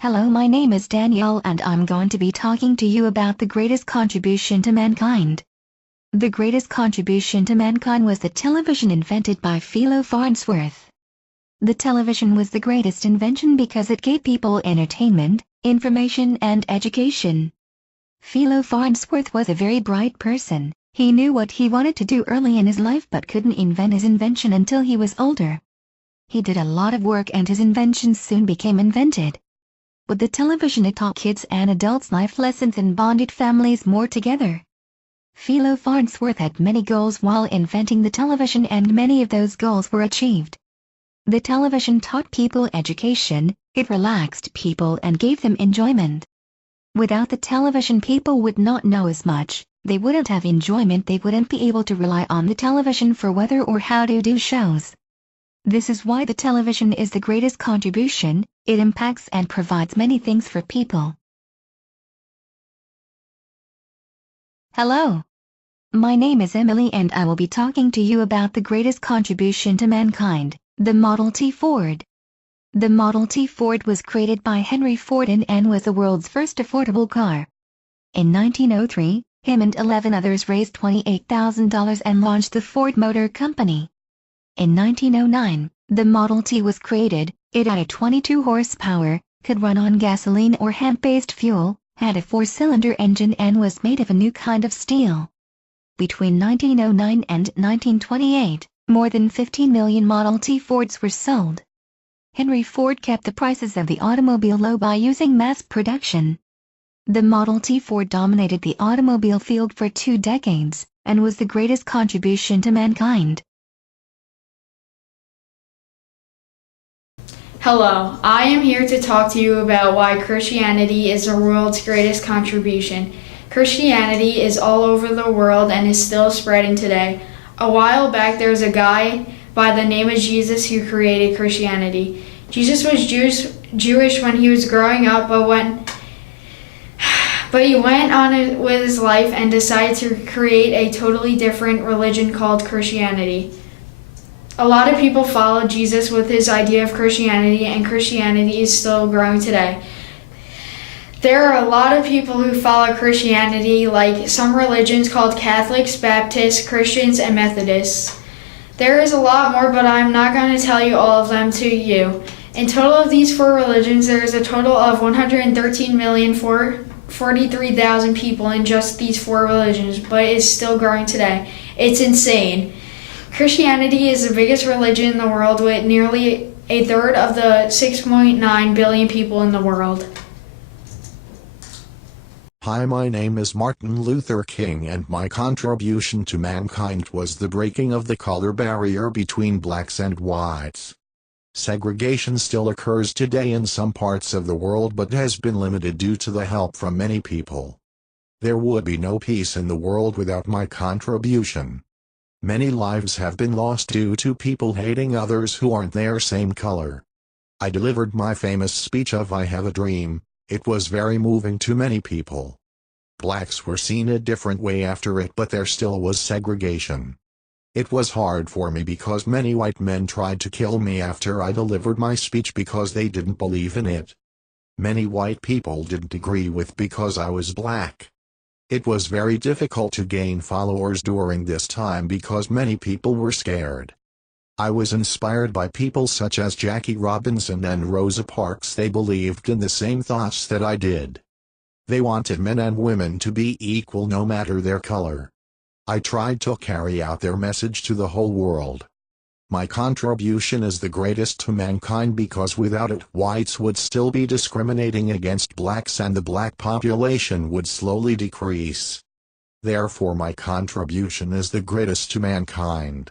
Hello, my name is Danielle and I'm going to be talking to you about the greatest contribution to mankind. The greatest contribution to mankind was the television invented by Philo Farnsworth. The television was the greatest invention because it gave people entertainment, information and education. Philo Farnsworth was a very bright person. He knew what he wanted to do early in his life but couldn't invent his invention until he was older. He did a lot of work and his inventions soon became invented. With the television it taught kids and adults life lessons and bonded families more together. Philo Farnsworth had many goals while inventing the television and many of those goals were achieved. The television taught people education, it relaxed people and gave them enjoyment. Without the television people would not know as much, they wouldn't have enjoyment, they wouldn't be able to rely on the television for weather or how to do shows. This is why the television is the greatest contribution, it impacts and provides many things for people. Hello. My name is Emily and I will be talking to you about the greatest contribution to mankind, the Model T Ford. The Model T Ford was created by Henry Ford and was the world's first affordable car. In 1903, him and 11 others raised $28,000 and launched the Ford Motor Company. In 1909, the Model T was created. It had a 22 horsepower, could run on gasoline or hemp-based fuel, had a 4-cylinder engine and was made of a new kind of steel. Between 1909 and 1928, more than 15 million Model T Fords were sold. Henry Ford kept the prices of the automobile low by using mass production. The Model T Ford dominated the automobile field for 2 decades, and was the greatest contribution to mankind. Hello, I am here to talk to you about why Christianity is the world's greatest contribution. Christianity is all over the world and is still spreading today. A while back there was a guy by the name of Jesus who created Christianity. Jesus was Jewish when he was growing up, but he went on with his life and decided to create a totally different religion called Christianity. A lot of people followed Jesus with his idea of Christianity, and Christianity is still growing today. There are a lot of people who follow Christianity, like some religions called Catholics, Baptists, Christians, and Methodists. There is a lot more, but I'm not going to tell you all of them to you. In total of these 4 religions, there is a total of 113,443,000 people in just these 4 religions, but it's still growing today. It's insane. Christianity is the biggest religion in the world with nearly a third of the 6.9 billion people in the world. Hi, my name is Martin Luther King and my contribution to mankind was the breaking of the color barrier between blacks and whites. Segregation still occurs today in some parts of the world but has been limited due to the help from many people. There would be no peace in the world without my contribution. Many lives have been lost due to people hating others who aren't their same color. I delivered my famous speech of I Have a Dream. It was very moving to many people. Blacks were seen a different way after it, but there still was segregation. It was hard for me because many white men tried to kill me after I delivered my speech because they didn't believe in it. Many white people didn't agree with because I was black. It was very difficult to gain followers during this time because many people were scared. I was inspired by people such as Jackie Robinson and Rosa Parks. They believed in the same thoughts that I did. They wanted men and women to be equal no matter their color. I tried to carry out their message to the whole world. My contribution is the greatest to mankind because without it whites would still be discriminating against blacks and the black population would slowly decrease. Therefore my contribution is the greatest to mankind.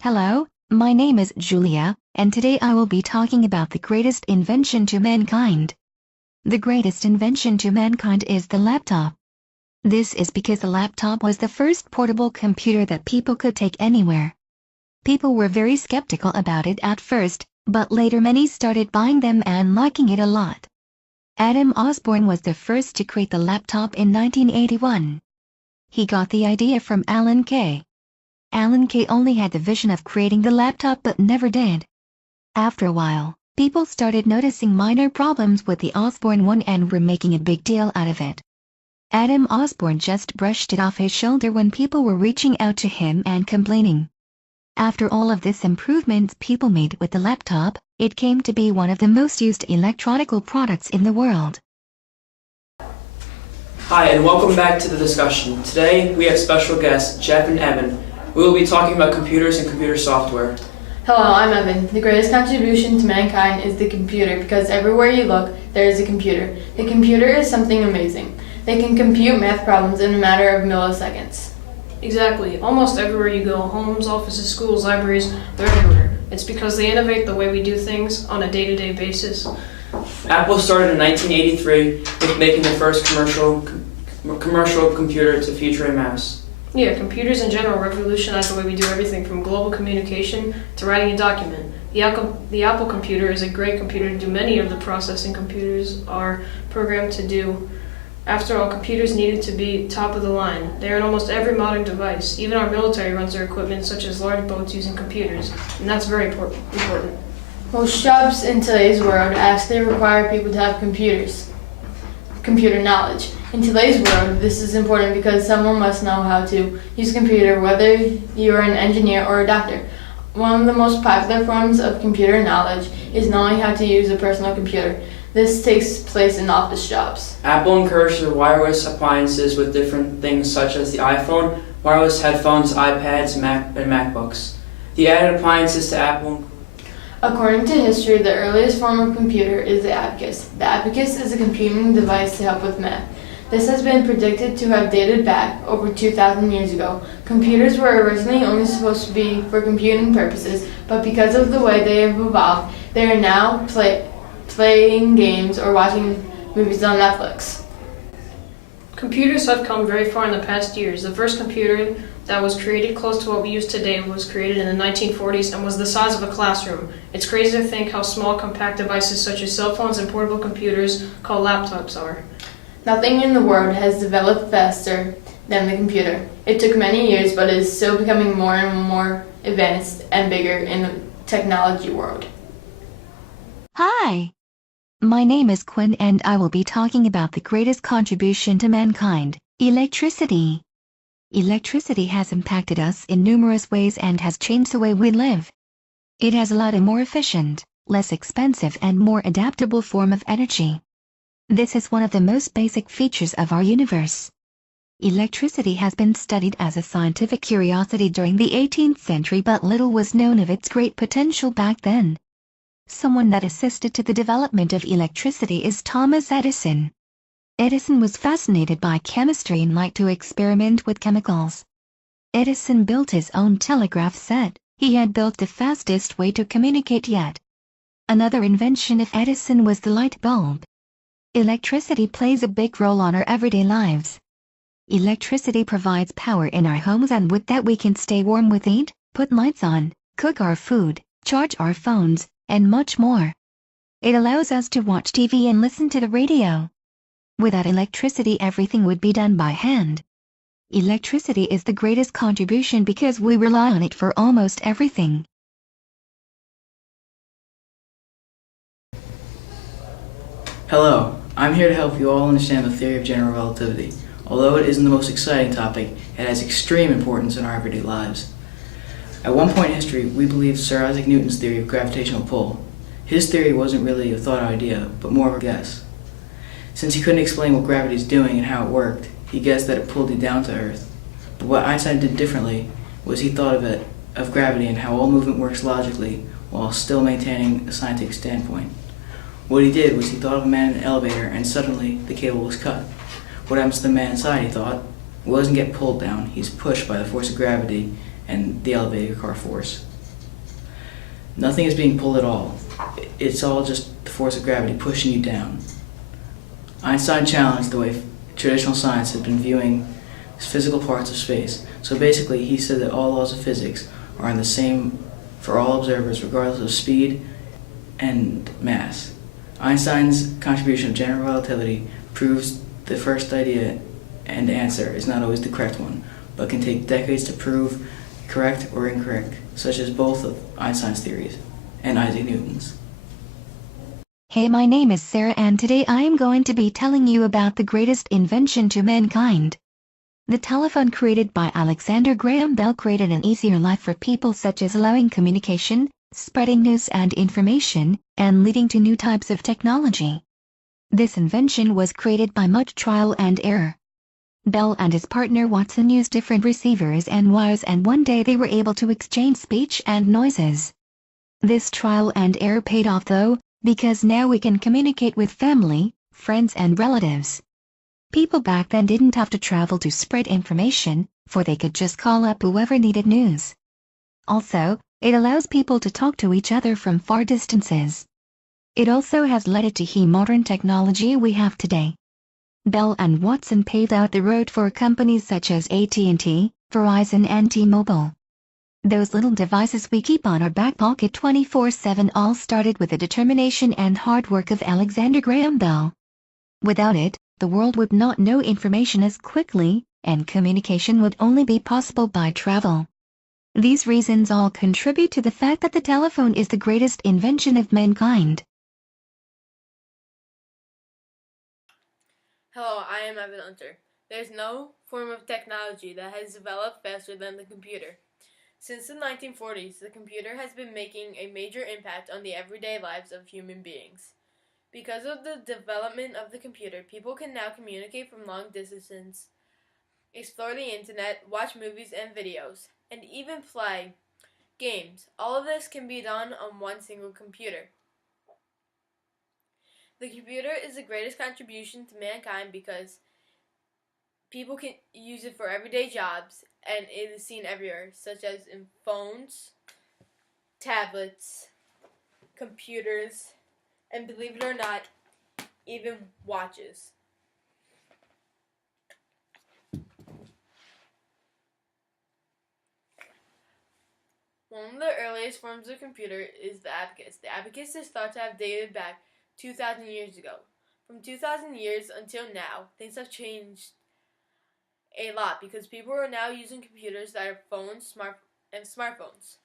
Hello, my name is Julia, and today I will be talking about the greatest invention to mankind. The greatest invention to mankind is the laptop. This is because the laptop was the first portable computer that people could take anywhere. People were very skeptical about it at first, but later many started buying them and liking it a lot. Adam Osborne was the first to create the laptop in 1981. He got the idea from Alan Kay. Alan Kay only had the vision of creating the laptop but never did. After a while, people started noticing minor problems with the Osborne one and were making a big deal out of it. Adam Osborne just brushed it off his shoulder when people were reaching out to him and complaining. After all of this improvements people made with the laptop, it came to be one of the most used electronical products in the world. Hi, and welcome back to the discussion. Today, we have special guests, Jeff and Evan. We will be talking about computers and computer software. Hello, I'm Evan. The greatest contribution to mankind is the computer because everywhere you look, there is a computer. The computer is something amazing. They can compute math problems in a matter of milliseconds. Exactly. Almost everywhere you go, homes, offices, schools, libraries, they're everywhere. It's because they innovate the way we do things on a day-to-day basis. Apple started in 1983 with making the first commercial computer to feature a mouse. Yeah, computers in general revolutionize the way we do everything from global communication to writing a document. The Apple computer is a great computer to do many of the processing computers are programmed to do. After all, computers needed to be top of the line. They are in almost every modern device. Even our military runs their equipment, such as large boats using computers, and that's very important. Most jobs in today's world actually require people to have computer knowledge. In today's world, this is important because someone must know how to use a computer, whether you are an engineer or a doctor. One of the most popular forms of computer knowledge is knowing how to use a personal computer. This takes place in office jobs. Apple encouraged wireless appliances with different things such as the iPhone, wireless headphones, iPads, and MacBooks. The added appliances to Apple. According to history, the earliest form of computer is the abacus. The abacus is a computing device to help with math. This has been predicted to have dated back over 2,000 years ago. Computers were originally only supposed to be for computing purposes, but because of the way they have evolved, they are now playing games or watching movies on Netflix. Computers have come very far in the past years. The first computer that was created close to what we use today was created in the 1940s and was the size of a classroom. It's crazy to think how small compact devices such as cell phones and portable computers called laptops are. Nothing in the world has developed faster than the computer. It took many years, but it is still becoming more and more advanced and bigger in the technology world. Hi! My name is Quinn and I will be talking about the greatest contribution to mankind, electricity. Electricity has impacted us in numerous ways and has changed the way we live. It has allowed a more efficient, less expensive and more adaptable form of energy. This is one of the most basic features of our universe. Electricity has been studied as a scientific curiosity during the 18th century, but little was known of its great potential back then. Someone that assisted to the development of electricity is Thomas Edison. Edison was fascinated by chemistry and liked to experiment with chemicals. Edison built his own telegraph set. He had built the fastest way to communicate yet. Another invention of Edison was the light bulb. Electricity plays a big role on our everyday lives. Electricity provides power in our homes, and with that we can stay warm with heat, put lights on, cook our food, charge our phones, and much more. It allows us to watch TV and listen to the radio. Without electricity, everything would be done by hand. Electricity is the greatest contribution because we rely on it for almost everything. Hello, I'm here to help you all understand the theory of general relativity. Although it isn't the most exciting topic, it has extreme importance in our everyday lives. At one point in history, we believed Sir Isaac Newton's theory of gravitational pull. His theory wasn't really a thought idea, but more of a guess. Since he couldn't explain what gravity is doing and how it worked, he guessed that it pulled you down to Earth. But what Einstein did differently was he thought of gravity and how all movement works logically while still maintaining a scientific standpoint. What he did was he thought of a man in an elevator and suddenly the cable was cut. What happens to the man inside, he thought? He doesn't get pulled down, he's pushed by the force of gravity and the elevator car force. Nothing is being pulled at all. It's all just the force of gravity pushing you down. Einstein challenged the way traditional science had been viewing physical parts of space. So basically, he said that all laws of physics are the same for all observers regardless of speed and mass. Einstein's contribution of general relativity proves the first idea and answer is not always the correct one, but can take decades to prove correct or incorrect, such as both of Einstein's theories. and Isaac Newton's. Hey, my name is Sarah and today I am going to be telling you about the greatest invention to mankind. The telephone created by Alexander Graham Bell created an easier life for people, such as allowing communication, spreading news and information, and leading to new types of technology. This invention was created by much trial and error. Bell and his partner Watson used different receivers and wires, and one day they were able to exchange speech and noises. This trial and error paid off though, because now we can communicate with family, friends and relatives. People back then didn't have to travel to spread information, for they could just call up whoever needed news. Also, it allows people to talk to each other from far distances. It also has led to the modern technology we have today. Bell and Watson paved out the road for companies such as AT&T, Verizon and T-Mobile. Those little devices we keep on our back pocket 24/7 all started with the determination and hard work of Alexander Graham Bell. Without it, the world would not know information as quickly, and communication would only be possible by travel. These reasons all contribute to the fact that the telephone is the greatest invention of mankind. Hello, I am Evan Hunter. There's no form of technology that has developed faster than the computer. Since the 1940s, the computer has been making a major impact on the everyday lives of human beings. Because of the development of the computer, people can now communicate from long distances, explore the internet, watch movies and videos, and even play games. All of this can be done on one single computer. The computer is the greatest contribution to mankind because people can use it for everyday jobs, and it is seen everywhere, such as in phones, tablets, computers, and believe it or not, even watches. One of the earliest forms of computer is the abacus. The abacus is thought to have dated back 2,000 years ago. From 2,000 years until now, things have changed a lot because people are now using computers that are phones, smartphones.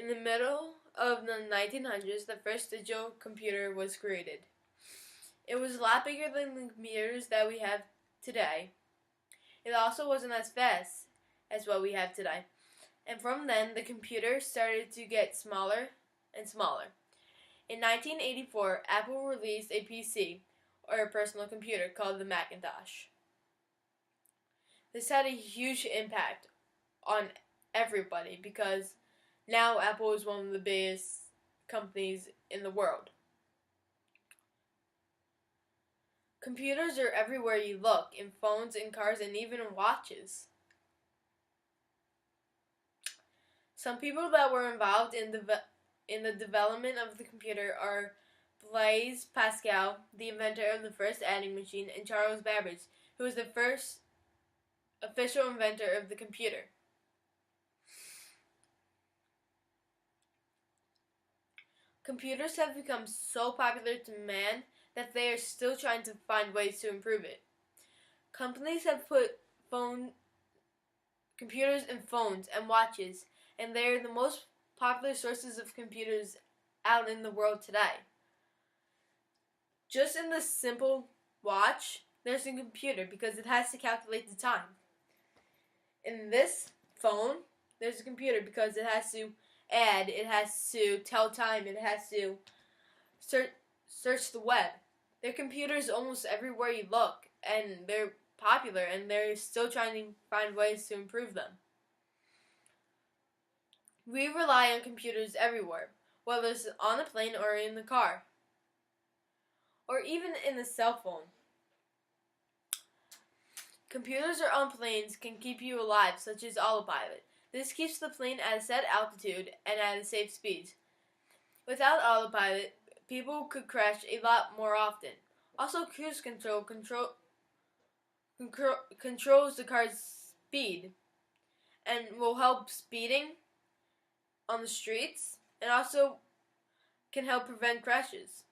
In the middle of the 1900s, the first digital computer was created. It was a lot bigger than the computers that we have today. It also wasn't as fast as what we have today. And from then, the computer started to get smaller and smaller. In 1984, Apple released a PC, or a personal computer, called the Macintosh. This had a huge impact on everybody because now Apple is one of the biggest companies in the world. Computers are everywhere you look, in phones, in cars, and even in watches. Some people that were involved in the development of the computer are Blaise Pascal, the inventor of the first adding machine, and Charles Babbage, who was the first official inventor of the computer. Computers have become so popular to man that they are still trying to find ways to improve it. Companies have put computers in phones and watches, and they are the most popular sources of computers out in the world today. Just in the simple watch, there's a computer because it has to calculate the time. In this phone, there's a computer because it has to add, it has to tell time, it has to search the web. There are computers almost everywhere you look, and they're popular, and they're still trying to find ways to improve them. We rely on computers everywhere, whether it's on a plane or in the car, or even in the cell phone. Computers or on planes can keep you alive, such as autopilot. This keeps the plane at a set altitude and at a safe speed. Without autopilot, people could crash a lot more often. Also, cruise control controls the car's speed and will help speeding on the streets, and also can help prevent crashes.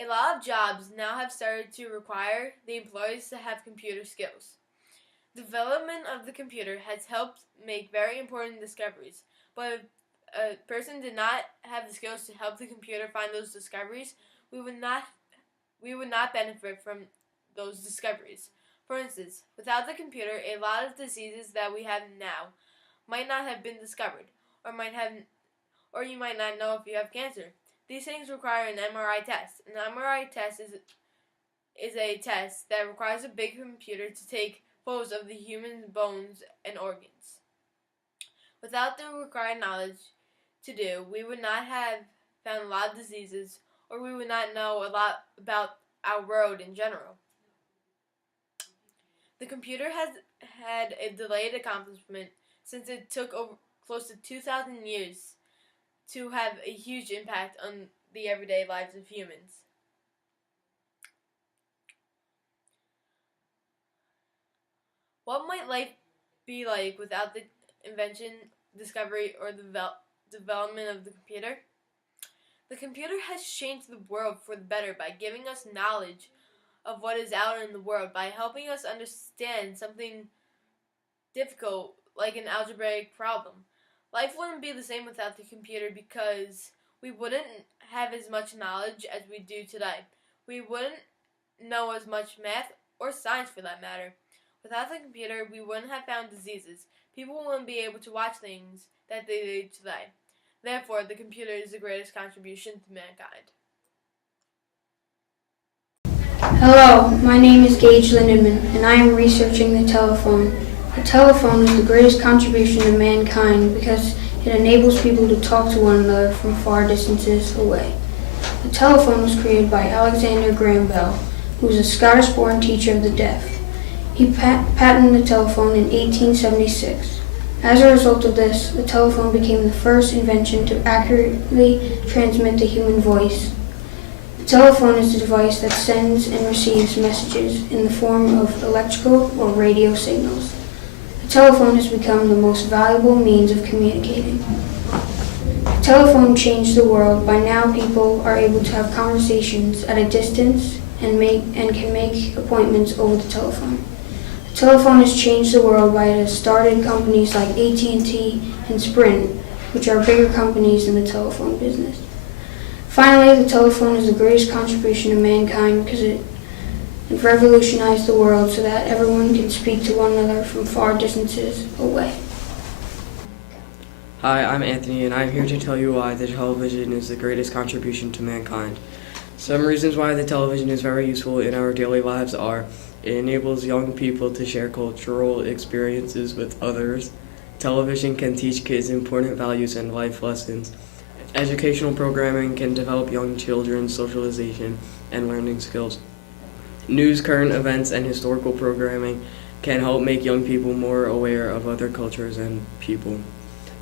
A lot of jobs now have started to require the employees to have computer skills. Development of the computer has helped make very important discoveries, but if a person did not have the skills to help the computer find those discoveries, we would not benefit from those discoveries. For instance, without the computer, a lot of diseases that we have now might not have been discovered, or you might not know if you have cancer. These things require an MRI test. An MRI test is a test that requires a big computer to take photos of the human bones and organs. Without the required knowledge to do, we would not have found a lot of diseases, or we would not know a lot about our world in general. The computer has had a delayed accomplishment since it took over close to 2,000 years to have a huge impact on the everyday lives of humans. What might life be like without the invention, discovery, or the development of the computer? The computer has changed the world for the better by giving us knowledge of what is out in the world, by helping us understand something difficult like an algebraic problem. Life wouldn't be the same without the computer because we wouldn't have as much knowledge as we do today. We wouldn't know as much math or science for that matter. Without the computer, we wouldn't have found diseases. People wouldn't be able to watch things that they do today. Therefore, the computer is the greatest contribution to mankind. Hello, my name is Gage and I am researching the telephone. The telephone is the greatest contribution to mankind because it enables people to talk to one another from far distances away. The telephone was created by Alexander Graham Bell, who was a Scottish-born teacher of the deaf. He patented the telephone in 1876. As a result of this, the telephone became the first invention to accurately transmit the human voice. The telephone is a device that sends and receives messages in the form of electrical or radio signals. The telephone has become the most valuable means of communicating. The telephone changed the world. By now, people are able to have conversations at a distance and can make appointments over the telephone. The telephone has changed the world by it has started companies like AT&T and Sprint, which are bigger companies in the telephone business. Finally, the telephone is the greatest contribution to mankind because it revolutionized the world so that everyone can speak to one another from far distances away. Hi, I'm Anthony, and I'm here to tell you why the television is the greatest contribution to mankind. Some reasons why the television is very useful in our daily lives are: it enables young people to share cultural experiences with others. Television can teach kids important values and life lessons. Educational programming can develop young children's socialization and learning skills. News, current events, and historical programming can help make young people more aware of other cultures and people.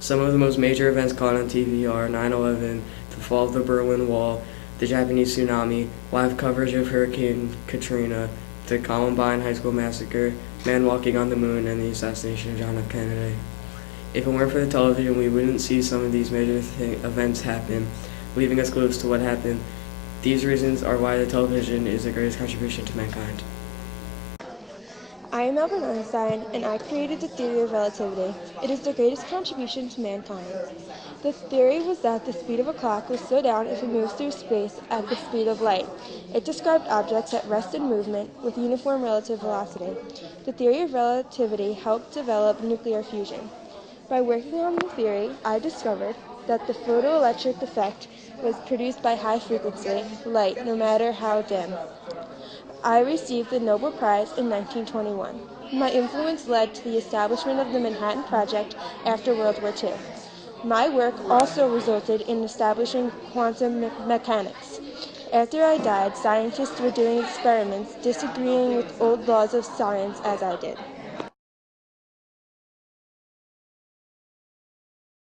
Some of the most major events caught on TV are 9/11, the fall of the Berlin Wall, the Japanese tsunami, live coverage of Hurricane Katrina, the Columbine High School massacre, man walking on the moon, and the assassination of John F. Kennedy. If it weren't for the television, we wouldn't see some of these major events happen, leaving us clueless to what happened. These reasons are why the television is the greatest contribution to mankind. I am Albert Einstein, and I created the theory of relativity. It is the greatest contribution to mankind. The theory was that the speed of a clock would slow down if it moves through space at the speed of light. It described objects at rest in movement with uniform relative velocity. The theory of relativity helped develop nuclear fusion. By working on the theory, I discovered that the photoelectric effect was produced by high-frequency light, no matter how dim. I received the Nobel Prize in 1921. My influence led to the establishment of the Manhattan Project after World War II. My work also resulted in establishing quantum mechanics. After I died, scientists were doing experiments disagreeing with old laws of science as I did.